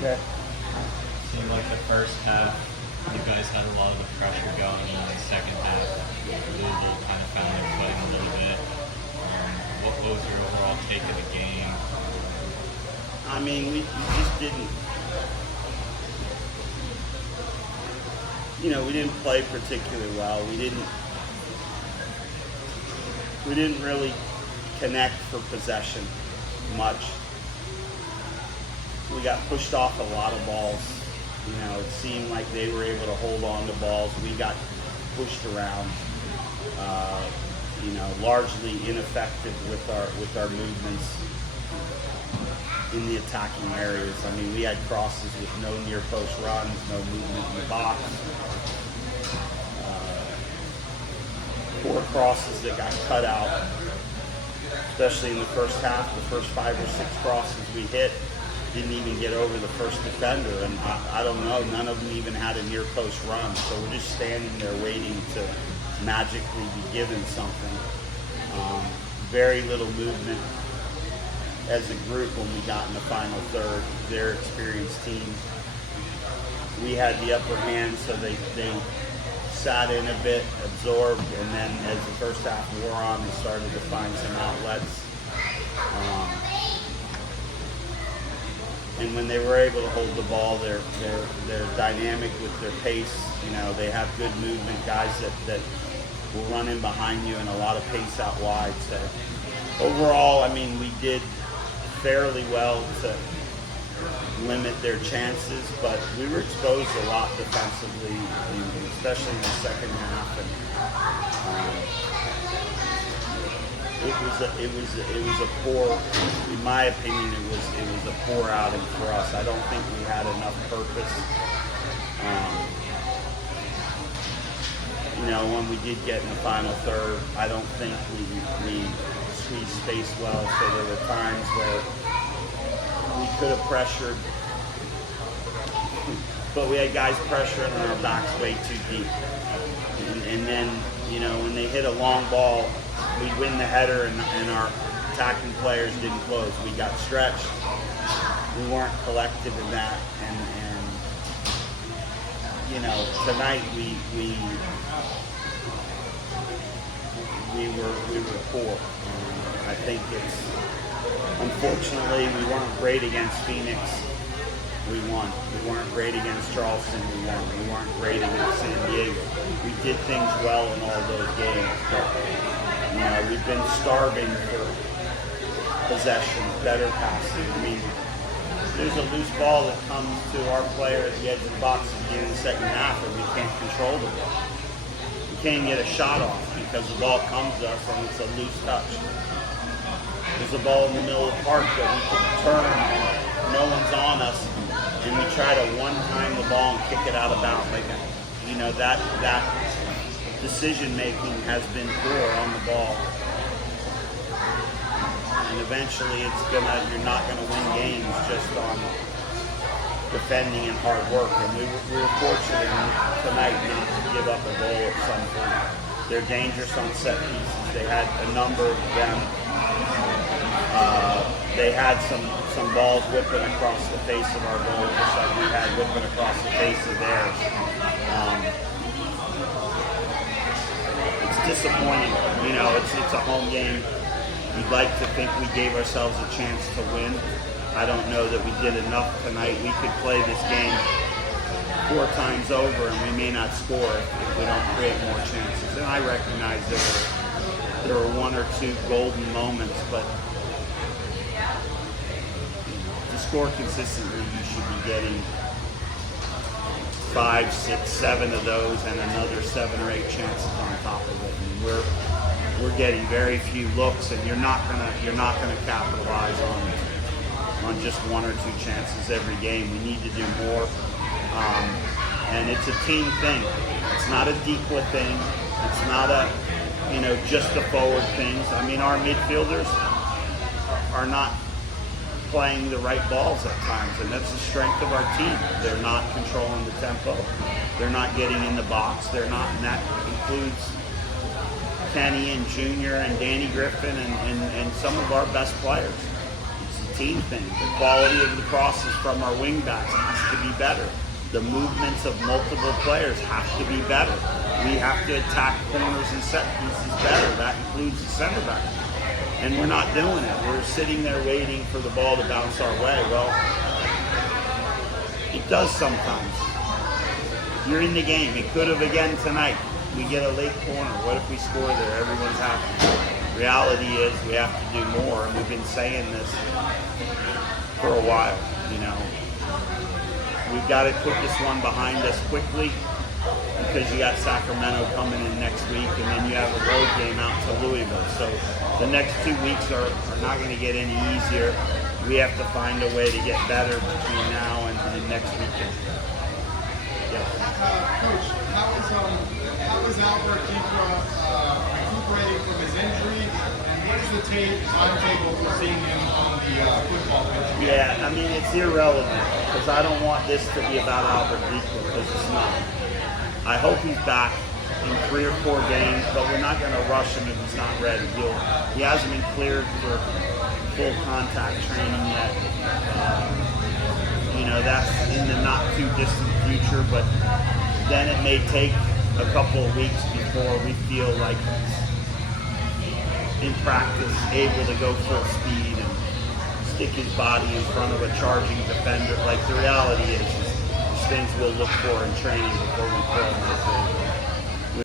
Okay. Seemed like the first half, you guys had a lot of the pressure going, and then the second half, Louisville kind of found their footing a little bit. What was your overall take of the game? I mean, we just didn't, we didn't play particularly well. We didn't really connect for possession much. We got pushed off a lot of balls. It seemed like they were able to hold on to balls. We got pushed around. Largely ineffective with our movements in the attacking areas. I mean, we had crosses with no near post runs, no movement in the box. 4 crosses that got cut out, especially in the first half. The first 5 or 6 crosses we hit didn't even get over the first defender, and I don't know, none of them even had a near post run. So we're just standing there waiting to magically be given something. Very little movement as a group when we got in the final third. Their experienced team, we had the upper hand, so they sat in a bit, absorbed, and then as the first half wore on, they started to find some outlets. And when they were able to hold the ball, they're dynamic with their pace. They have good movement, guys that will run in behind you, and a lot of pace out wide. So overall, I mean, we did fairly well to limit their chances, but we were exposed a lot defensively, especially in the second half. And it was a poor, in my opinion, it was a poor outing for us. I don't think we had enough purpose. When we did get in the final third, I don't think we squeezed space well. So there were times where we could have pressured, but we had guys pressuring on our backs way too deep. And then, when they hit a long ball, we'd win the header, and our attacking players didn't close. We got stretched. We weren't collective in that, and tonight we were poor. I think unfortunately, we weren't great against Phoenix. We won. We weren't great against Charleston. We won. We weren't great against San Diego. We did things well in all those games, but we've been starving for possession, better passing. I mean, there's a loose ball that comes to our player at the edge of the box at the beginning of the second half, and we can't control the ball. We can't get a shot off because the ball comes to us and it's a loose touch. There's a ball in the middle of the park that we can turn and no one's on us, and we try to one-time the ball and kick it out of bounds. That decision-making has been poor on the ball. And eventually you're not gonna win games just on defending and hard work. And we were fortunate tonight not to give up a goal at some point. They're dangerous on set pieces. They had a number of them. They had some balls whipping across the face of our goal, just like we had whipping across the face of theirs. It's disappointing. It's a home game. We'd like to think we gave ourselves a chance to win. I don't know that we did enough tonight. We could play this game 4 times over and we may not score if we don't create more chances. And I recognize there were 1 or 2 golden moments, but to score consistently, you should be getting 5, 6, 7 of those and another 7 or 8 chances on top of it. And we're getting very few looks, and you're not gonna capitalize on just 1 or 2 chances every game. We need to do more, and it's a team thing. It's not a Dequa thing. It's not a just the forward things. I mean, our midfielders are not playing the right balls at times, and that's the strength of our team. They're not controlling the tempo. They're not getting in the box. They're not, and that includes Kenny and Junior and Danny Griffin and some of our best players. It's a team thing. The quality of the crosses from our wingbacks has to be better. The movements of multiple players have to be better. We have to attack corners and set pieces better. That includes the center back. And we're not doing it. We're sitting there waiting for the ball to bounce our way. Well, it does sometimes. You're in the game. It could have again tonight. We get a late corner. What if we score there? Everyone's happy. Reality is we have to do more, and we've been saying this for a while. We've got to put this one behind us quickly because you got Sacramento coming in next week, and then you have a road game out to Louisville. So the next 2 weeks are not going to get any easier. We have to find a way to get better between now and next weekend. Yes. Coach, how is Albert recuperating from his injury, and what is the timetable for seeing him on the football pitch? Yeah, I mean, it's irrelevant because I don't want this to be about Albert Beekler because it's not. I hope he's back in 3 or 4 games, but we're not going to rush him if he's not ready. He hasn't been cleared for full contact training yet. That's in the not too distant future, but then it may take a couple of weeks before we feel like he's in practice able to go full speed and stick his body in front of a charging defender. Like the reality is things we'll look for in training before we throw him.